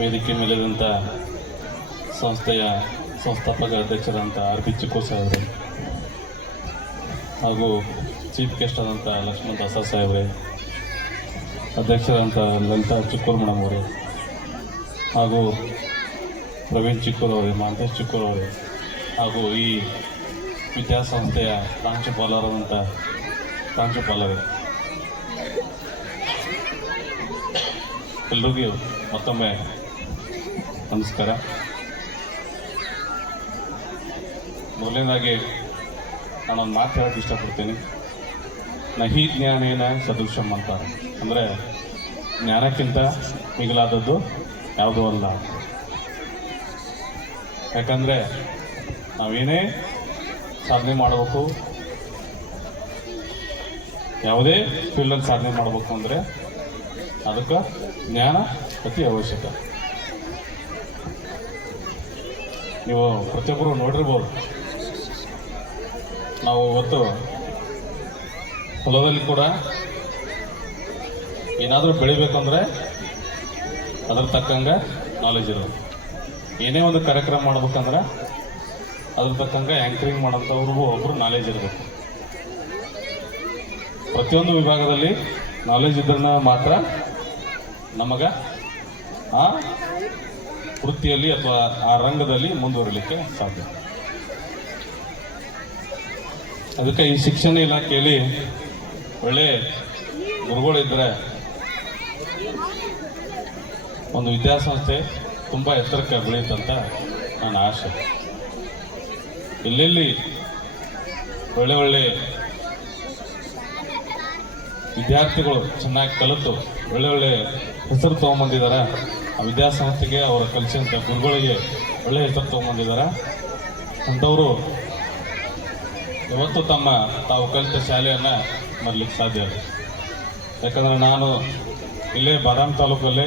ವೇದಿಕೆ ಮೇಲಿದಂಥ ಸಂಸ್ಥೆಯ ಸಂಸ್ಥಾಪಕ ಅಧ್ಯಕ್ಷರಂಥ ಆರ್ ಬಿ ಚಿಕ್ಕು ಸಾಹೇಬ್ರೆ ಹಾಗೂ ಚೀಫ್ ಗೆಸ್ಟ್ ಆದಂಥ ಲಕ್ಷ್ಮಣ ದಾಸ ಸಾಹೇಬ್ರೆ ಅಧ್ಯಕ್ಷರಂಥ ಲಲಿತಾ ಚಿಕ್ಕೂರು ಮೇಡಮ್ ಅವರು, ಹಾಗೂ ಪ್ರವೀಣ್ ಚಿಕ್ಕೂರು ಅವರು ಮಹಂತೇಶ್ ಚಿಕ್ಕೂರು ಅವರು, ಹಾಗೂ ಈ ವಿದ್ಯಾಸಂಸ್ಥೆಯ ಪ್ರಾಂಶುಪಾಲರಾದಂಥ ಪ್ರಾಂಶುಪಾಲರು ಎಲ್ರಿಗೂ ಮತ್ತೊಮ್ಮೆ ನಮಸ್ಕಾರ. ಮೊದಲನೇದಾಗಿ ನಾನೊಂದು ಮಾತು ಹೇಳಕ್ಕೆ ಇಷ್ಟಪಡ್ತೀನಿ. ನಹಿ ಜ್ಞಾನೇನ ಸದೃಶಂ ಅಂತ ಅಂದರೆ ಜ್ಞಾನಕ್ಕಿಂತ ಮಿಗಿಲಾದದ್ದು ಯಾವುದೂ ಅಲ್ಲ. ಯಾಕಂದರೆ ನಾವೇನೇ ಸಾಧನೆ ಮಾಡಬೇಕು, ಯಾವುದೇ ಫೀಲ್ಡಲ್ಲಿ ಸಾಧನೆ ಮಾಡಬೇಕು ಅಂದರೆ ಅದಕ್ಕೆ ಜ್ಞಾನ ಅತಿ ಅವಶ್ಯಕ. ನೀವು ಪ್ರತಿಯೊಬ್ಬರು ನೋಡಿರ್ಬೋದು. ನಾವು ಇವತ್ತು ಹೊಲದಲ್ಲಿ ಕೂಡ ಏನಾದರೂ ಬೆಳಿಬೇಕಂದ್ರೆ ಅದ್ರ ತಕ್ಕಂಗೆ ನಾಲೆಜ್ ಇರೋದು. ಏನೇ ಒಂದು ಕಾರ್ಯಕ್ರಮ ಮಾಡ್ಬೇಕಂದ್ರೆ ಅದ್ರ ತಕ್ಕಂಗೆ ಆ್ಯಂಕರಿಂಗ್ ಮಾಡೋಂಥವ್ರಿಗೂ ಒಬ್ಬರು ನಾಲೆಜ್ ಇರಬೇಕು. ಪ್ರತಿಯೊಂದು ವಿಭಾಗದಲ್ಲಿ ನಾಲೆಜ್ ಇದ್ರನ್ನ ಮಾತ್ರ ನಮಗೆ, ಆ ವೃತ್ತಿಯಲ್ಲಿ ಅಥವಾ ಆ ರಂಗದಲ್ಲಿ ಮುಂದುವರಿಲಿಕ್ಕೆ ಸಾಧ್ಯ. ಅದಕ್ಕೆ ಈ ಶಿಕ್ಷಣ ಇಲಾಖೆಯಲ್ಲಿ ಒಳ್ಳೆ ಗುರುಗಳಿದ್ರೆ ಒಂದು ವಿದ್ಯಾಸಂಸ್ಥೆ ತುಂಬ ಎತ್ತರಕ್ಕೆ ಬೆಳೆಯುತ್ತಂತ ನನ್ನ ಆಶೆ ಎಲ್ಲೆಲ್ಲಿ ಒಳ್ಳೆ ಒಳ್ಳೆ ವಿದ್ಯಾರ್ಥಿಗಳು ಚೆನ್ನಾಗಿ ಕಲಿತು ಒಳ್ಳೆ ಒಳ್ಳೆ ಹೆಸರು ತೊಗೊಂಬಂದಿದ್ದಾರೆ ವಿದ್ಯಾಸಂಸ್ಥೆಗೆ ಅವರ ಕಲಿಸಿದಂಥ ಗುರುಗಳಿಗೆ ಒಳ್ಳೆಯ ಹೆಸರು ತೊಗೊಂಡಿದ್ದಾರೆ ಅಂಥವರು ಇವತ್ತು ತಮ್ಮ ತಾವು ಕಲಿತ ಶಾಲೆಯನ್ನು ಮರಲಿಕ್ಕೆ ಸಾಧ್ಯ ಇದೆ ಯಾಕಂದರೆ ನಾನು ಇಲ್ಲೇ ಬಾದಾಮಿ ತಾಲೂಕಲ್ಲೇ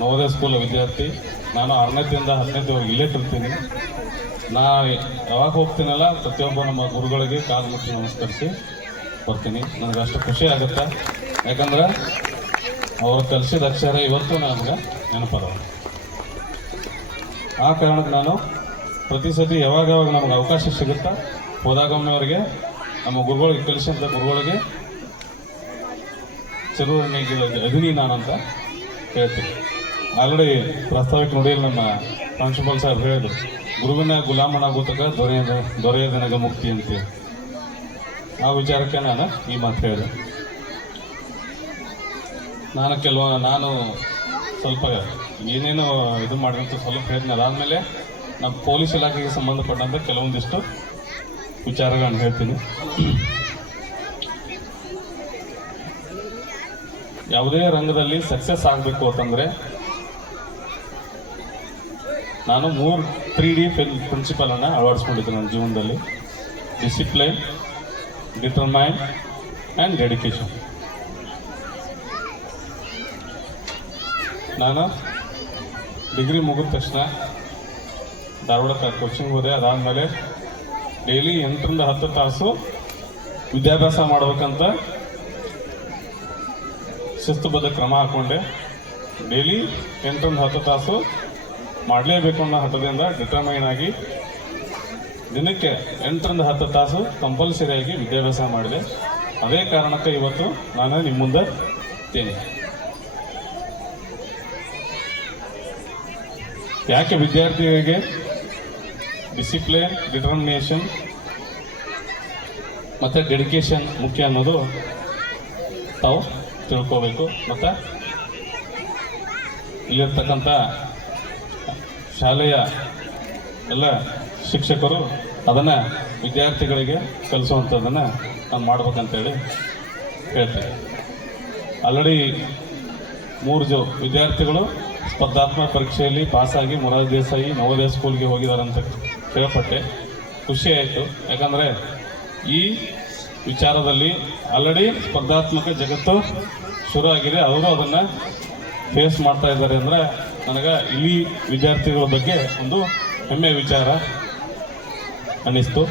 ನವೋದಯ ಸ್ಕೂಲ್ ವಿದ್ಯಾರ್ಥಿ. ನಾನು ಆರನೇದಿಂದ ಹತ್ತನೇದವರೆಗೆ ಇಲ್ಲೇ ಕಲ್ತೀನಿ ನಾ ಯಾವಾಗ ಹೋಗ್ತೀನಲ್ಲ ಪ್ರತಿಯೊಬ್ಬ ನಮ್ಮ ಗುರುಗಳಿಗೆ ಕಾಲು ಮುಟ್ಟಿ ನಮಸ್ಕರಿಸಿ ಬರ್ತೀನಿ. ನನಗೆ ಅಷ್ಟು ಖುಷಿ ಆಗುತ್ತೆ. ಯಾಕಂದ್ರೆ ಅವರು ಕಲಿಸಿದ ಅಕ್ಷರ ಇವತ್ತು ನನಗೆ ನೆನಪದ ಆ ಕಾರಣಕ್ಕೆ ನಾನು ಪ್ರತಿ ಸತಿ ಯಾವಾಗ ಯಾವಾಗ ನಮಗೆ ಅವಕಾಶ ಸಿಗುತ್ತಾ, ಹೋದಾಗಮ್ಮನವ್ರಿಗೆ, ನಮ್ಮ ಗುರುಗಳಿಗೆ ಕಲಿಸಿದಂಥ ಗುರುಗಳಿಗೆ ಚಿರುಣಿಗೆ ಅದಿನಿ ನಾನಂತ ಹೇಳ್ತೀನಿ. ಆಲ್ರೆಡಿ ಪ್ರಾಸ್ತಾವಿಕ ನುಡಿಯಲ್ಲಿ ನಮ್ಮ ಪ್ರಾಂಶುಪಾಲ್ ಸಾಹೇಬ್ ಹೇಳಿದ್ರು, ಗುರುವಿನ ಗುಲಾಮನಾಗೂತಕ ದೊರೆಯ ದೊರೆಯ ದೊರೆಯದನಗ ಮುಕ್ತಿ ಅಂತ ಆ ವಿಚಾರಕ್ಕೆ ನಾನು ಈ ಮಾತು ಹೇಳಿದೆ. ನಾನು ಕೆಲವ, ನಾನು ಸ್ವಲ್ಪ ಏನೇನು ಇದು ಮಾಡಿದಂತ ಸ್ವಲ್ಪ ಹೇಳಿದ್ನ ಅದಾದಮೇಲೆ ನಮ್ಮ ಪೊಲೀಸ್ ಇಲಾಖೆಗೆ ಸಂಬಂಧಪಟ್ಟಂಥ ಕೆಲವೊಂದಿಷ್ಟು ವಿಚಾರಗಳನ್ನು ಹೇಳ್ತೀನಿ. ಯಾವುದೇ ರಂಗದಲ್ಲಿ ಸಕ್ಸಸ್ ಆಗಬೇಕು ಅಂತಂದರೆ ನಾನು ಮೂರು ತ್ರೀ ಡಿ ಪ್ರಿನ್ಸಿಪಲನ್ನು ಅಳವಡಿಸ್ಕೊಂಡಿದ್ದೆ ನನ್ನ ಜೀವನದಲ್ಲಿ. ಡಿಸಿಪ್ಲೈನ್, ಡಿಟರ್ಮೈನ್ ಆ್ಯಂಡ್ ಡೆಡಿಕೇಶನ್ ನಾನು ಡಿಗ್ರಿ ಮುಗಿದ ತಕ್ಷಣ ಧಾರವಾಡಕ್ಕೆ ಕೋಚಿಂಗ್ ಹೋದೆ. ಅದಾದಮೇಲೆ ಡೈಲಿ ಎಂಟರಿಂದ ಹತ್ತು ತಾಸು ವಿದ್ಯಾಭ್ಯಾಸ ಮಾಡಬೇಕಂತ ಶಿಸ್ತುಬದ್ಧ ಕ್ರಮ ಹಾಕ್ಕೊಂಡೆ ಡೈಲಿ ಎಂಟರಿಂದ ಹತ್ತು ತಾಸು ಮಾಡಲೇಬೇಕು ಅನ್ನೋ ಹಠದಿಂದ ಡಿಟರ್ಮೈನ್ ಆಗಿ ದಿನಕ್ಕೆ ಎಂಟರಿಂದ ಹತ್ತು ತಾಸು ಕಂಪಲ್ಸರಿಯಾಗಿ ವಿದ್ಯಾಭ್ಯಾಸ ಮಾಡಿದೆ. ಅದೇ ಕಾರಣಕ್ಕೆ ಇವತ್ತು ನಾನು ನಿಮ್ಮ ಮುಂದೆ ಇದ್ದೇನೆ. ಯಾಕೆ ವಿದ್ಯಾರ್ಥಿಗಳಿಗೆ ಡಿಸಿಪ್ಲಿನ್ ಡಿಟರ್ಮಿನೇಷನ್ ಮತ್ತು ಡೆಡಿಕೇಶನ್ ಮುಖ್ಯ ಅನ್ನೋದು ತಾವು ತಿಳ್ಕೋಬೇಕು. ಮತ್ತು ಇಲ್ಲಿರ್ತಕ್ಕಂಥ ಶಾಲೆಯ ಎಲ್ಲ ಶಿಕ್ಷಕರು ಅದನ್ನು ವಿದ್ಯಾರ್ಥಿಗಳಿಗೆ ಕಲಿಸುವಂಥದ್ದನ್ನು ನಾನು ಮಾಡ್ಬೇಕಂತೇಳಿ ಹೇಳ್ತೇನೆ. ಆಲ್ರೆಡಿ ಮೂರು ಜೋ ವಿದ್ಯಾರ್ಥಿಗಳು ಸ್ಪರ್ಧಾತ್ಮಕ ಪರೀಕ್ಷೆಯಲ್ಲಿ ಪಾಸಾಗಿ ಮೊರಾರ್ಜಿ ದೇಸಾಯಿ ನವೋದಯ ಸ್ಕೂಲ್ಗೆ ಹೋಗಿದ್ದಾರೆ ಅಂತ ಕೇಳ್ಪಟ್ಟೆ. ಖುಷಿ ಆಯಿತು. ಯಾಕಂದರೆ ಈ ವಿಚಾರದಲ್ಲಿ ಆಲ್ರೆಡಿ ಸ್ಪರ್ಧಾತ್ಮಕ ಜಗತ್ತು ಶುರು ಆಗಿದೆ. ಅವರು ಅದನ್ನು ಫೇಸ್ ಮಾಡ್ತಾ ಇದ್ದಾರೆ ಅಂದರೆ ನನಗೆ ಇಲ್ಲಿ ವಿದ್ಯಾರ್ಥಿಗಳ ಬಗ್ಗೆ ಒಂದು ಹೆಮ್ಮೆಯ ವಿಚಾರ ಅನ್ನಿಸ್ತು.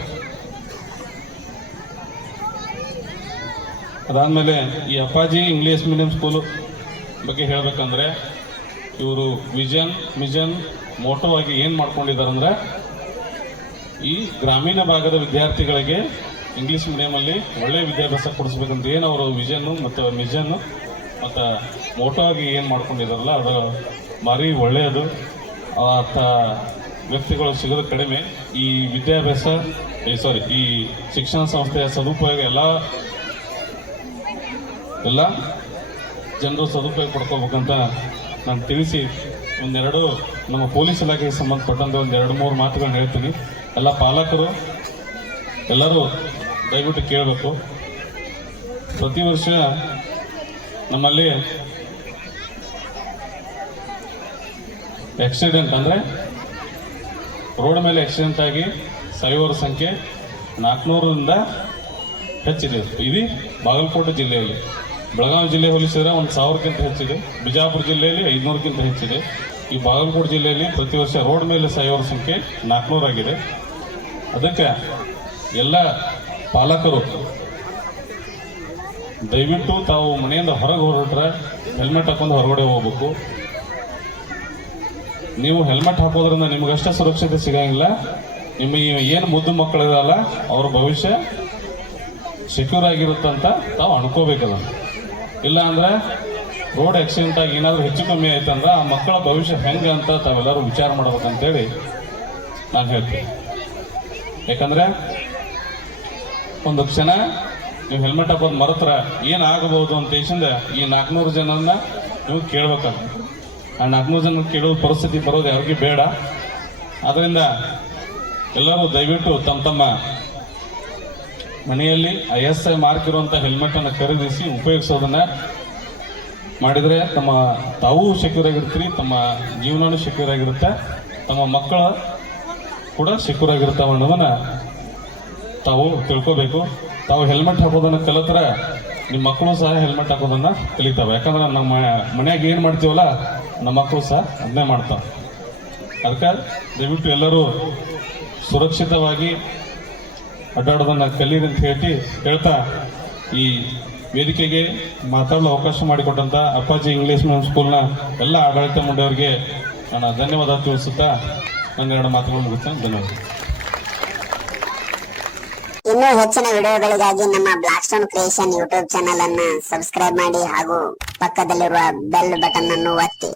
ಅದಾದಮೇಲೆ ಈ ಅಪ್ಪಾಜಿ ಇಂಗ್ಲೀಷ್ ಮೀಡಿಯಂ ಸ್ಕೂಲು ಬಗ್ಗೆ ಹೇಳಬೇಕಂದ್ರೆ ಇವರು ವಿಜನ್ ಮಿಷನ್ ಮೋಟೋ ಆಗಿ ಏನು ಮಾಡ್ಕೊಂಡಿದ್ದಾರೆ ಅಂದ್ರೆ ಈ ಗ್ರಾಮೀಣ ಭಾಗದ ವಿದ್ಯಾರ್ಥಿಗಳಿಗೆ ಇಂಗ್ಲಿಷ್ ಮೀಡಿಯಮಲ್ಲಿ ಒಳ್ಳೆಯ ವಿದ್ಯಾಭ್ಯಾಸ ಕೊಡಿಸ್ಬೇಕಂತ ಏನು ಅವರು ವಿಷನ್ನು ಮತ್ತು ಮಿಷನ್ನು ಮತ್ತು ಮೋಟೋ ಆಗಿ ಏನು ಮಾಡ್ಕೊಂಡಿದಾರಲ್ಲ ಅದು ಭಾರಿ ಒಳ್ಳೆಯದು. ಆತ ವ್ಯಕ್ತಿಗಳು ಸಿಗೋದು ಕಡಿಮೆ. ಈ ವಿದ್ಯಾಭ್ಯಾಸ ಸಾರಿ ಈ ಶಿಕ್ಷಣ ಸಂಸ್ಥೆಯ ಸದುಪಯೋಗ ಎಲ್ಲ ಎಲ್ಲ ಜನರು ಸದುಪಯೋಗ ಪಡ್ಕೋಬೇಕಂತ ನಾನು ತಿಳಿಸಿ ಒಂದೆರಡು ನಮ್ಮ ಪೊಲೀಸ್ ಇಲಾಖೆಗೆ ಸಂಬಂಧಪಟ್ಟಂತೆ ಒಂದೆರಡು ಮೂರು ಮಾತುಗಳನ್ನ ಹೇಳ್ತೀನಿ. ಎಲ್ಲ ಪಾಲಕರು, ಎಲ್ಲರೂ ದಯವಿಟ್ಟು ಕೇಳಬೇಕು. ಪ್ರತಿ ವರ್ಷ ನಮ್ಮಲ್ಲಿ ಆಕ್ಸಿಡೆಂಟ್ ಅಂದರೆ ರೋಡ್ ಮೇಲೆ ಆಕ್ಸಿಡೆಂಟ್ ಆಗಿ ಸಾಯುವವರ ಸಂಖ್ಯೆ ನಾಲ್ಕುನೂರರಿಂದ ಹೆಚ್ಚಿದೆ. ಇದು ಬಾಗಲಕೋಟೆ ಜಿಲ್ಲೆಯಲ್ಲಿ. ಬೆಳಗಾವಿ ಜಿಲ್ಲೆ ಹೋಲಿಸಿದ್ರೆ ಒಂದು ಸಾವಿರಕ್ಕಿಂತ ಹೆಚ್ಚಿದೆ. ಬಿಜಾಪುರ ಜಿಲ್ಲೆಯಲ್ಲಿ ಐದುನೂರಕ್ಕಿಂತ ಹೆಚ್ಚಿದೆ. ಈ ಬಾಗಲಕೋಟೆ ಜಿಲ್ಲೆಯಲ್ಲಿ ಪ್ರತಿ ವರ್ಷ ರೋಡ್ ಮೇಲೆ ಸಾಯೋರ ಸಂಖ್ಯೆ ನಾಲ್ಕುನೂರಾಗಿದೆ ಅದಕ್ಕೆ ಎಲ್ಲ ಪಾಲಕರು ದಯವಿಟ್ಟು ತಾವು ಮನೆಯಿಂದ ಹೊರಗೆ ಹೊರಟ್ರೆ ಹೆಲ್ಮೆಟ್ ಹಾಕೊಂಡು ಹೊರಗಡೆ ಹೋಗ್ಬೇಕು. ನೀವು ಹೆಲ್ಮೆಟ್ ಹಾಕೋದ್ರಿಂದ ನಿಮಗಷ್ಟೇ ಸುರಕ್ಷತೆ ಸಿಗಂಗಿಲ್ಲ. ನಿಮ್ಮ ಏನು ಮುದ್ದು ಮಕ್ಕಳಿದಲ್ಲ ಅವ್ರ ಭವಿಷ್ಯ ಸೆಕ್ಯೂರ್ ಆಗಿರುತ್ತಂತ ತಾವು ಅನ್ಕೋಬೇಕದ ಇಲ್ಲ ಅಂದ್ರೆ ರೋಡ್ ಆಕ್ಸಿಡೆಂಟ್ ಆಗಿ ಏನಾದರೂ ಹೆಚ್ಚು ಕಮ್ಮಿ ಆಯ್ತಂದ್ರೆ ಆ ಮಕ್ಕಳ ಭವಿಷ್ಯ ಹೆಂಗೆ ಅಂತ ತಾವೆಲ್ಲರೂ ವಿಚಾರ ಮಾಡ್ಬೇಕಂತೇಳಿ ನಾನು ಹೇಳ್ತೀನಿ. ಯಾಕಂದ್ರೆ ಒಂದು ಕ್ಷಣ ನೀವು ಹೆಲ್ಮೆಟ್ ಹಾಕೋದು ಮರತ್ರ ಏನಾಗಬಹುದು ಅಂತ ಹೇಸಿಂದ ಈ ನಾಲ್ಕುನೂರು ಜನನ್ನ ನೀವು ಕೇಳ್ಬೇಕಲ್ಲ. ಆ ನಾಲ್ಕುನೂರು ಜನ ಕೇಳೋ ಪರಿಸ್ಥಿತಿ ಬರೋದು ಯಾರಿಗೂ ಬೇಡ. ಅದರಿಂದ ಎಲ್ಲರೂ ದಯವಿಟ್ಟು ತಮ್ಮ ತಮ್ಮ ಮನೆಯಲ್ಲಿ ಐ ಎಸ್ ಐ ಮಾರ್ಕ್ ಇರುವಂಥ ಹೆಲ್ಮೆಟನ್ನು ಖರೀದಿಸಿ ಉಪಯೋಗಿಸೋದನ್ನ ಮಾಡಿದರೆ ತಮ್ಮ ತಾವೂ ಆಗಿರ್ತೀರಿ ತಮ್ಮ ಜೀವನವೂ ಆಗಿರುತ್ತೆ ತಮ್ಮ ಮಕ್ಕಳ ಕೂಡ ಆಗಿರ್ತಾವೆ ಅನ್ನೋದನ್ನ ತಾವು ತಿಳ್ಕೋಬೇಕು. ತಾವು ಹೆಲ್ಮೆಟ್ ಹಾಕೋದನ್ನ ಕಲಿತ್ರೆ ನಿಮ್ಮ ಮಕ್ಕಳು ಸಹ ಹೆಲ್ಮೆಟ್ ಹಾಕೋದನ್ನ ಕಲಿತಾವೆ. ಯಾಕಂದ್ರೆ ನಮ್ಮ ಮನೆಯಾಗ ಏನು ಮಾಡ್ತೀವಲ್ಲ, ನಮ್ಮ ಮಕ್ಕಳು ಸಹ ಅದನ್ನೇ ಮಾಡ್ತಾವೆ. ಅದಕ್ಕೆ ದಯವಿಟ್ಟು ಎಲ್ಲರೂ ಸುರಕ್ಷಿತವಾಗಿ ಅಡ್ಡಾಡೋದನ್ನ ಕಲೀರಿ ಅಂತ ಹೇಳಿ ಹೇಳ್ತಾ, ಈ ವೇದಿಕೆಗೆ ಮಾತಾಡಲು ಅವಕಾಶ ಮಾಡಿಕೊಟ್ಟಂಥ ಅಪ್ಪಾಜಿ ಇಂಗ್ಲೀಷ್ ಮೀಡಿಯಂ ಸ್ಕೂಲ್ನ ಎಲ್ಲ ಆಡಳಿತ ಮಂಡಳಿಯವರಿಗೆ ನಾನು ಧನ್ಯವಾದ ತಿಳಿಸುತ್ತಾ ನನ್ನ ಎರಡು ಮಾತುಗಳು ಮುಗಿಸ್ತೇನೆ ಧನ್ಯವಾದ. ಇನ್ನೂ ಹೆಚ್ಚಿನ ವಿಡಿಯೋಗಳಿಗಾಗಿ ನಮ್ಮ block stone creation YouTube channel ಅನ್ನ ಸಬ್ಸ್ಕ್ರೈಬ್ ಮಾಡಿ ಹಾಗೂ ಪಕ್ಕದಲ್ಲಿರುವ ಬೆಲ್ ಬಟನ್ ಅನ್ನು ಒತ್ತಿ.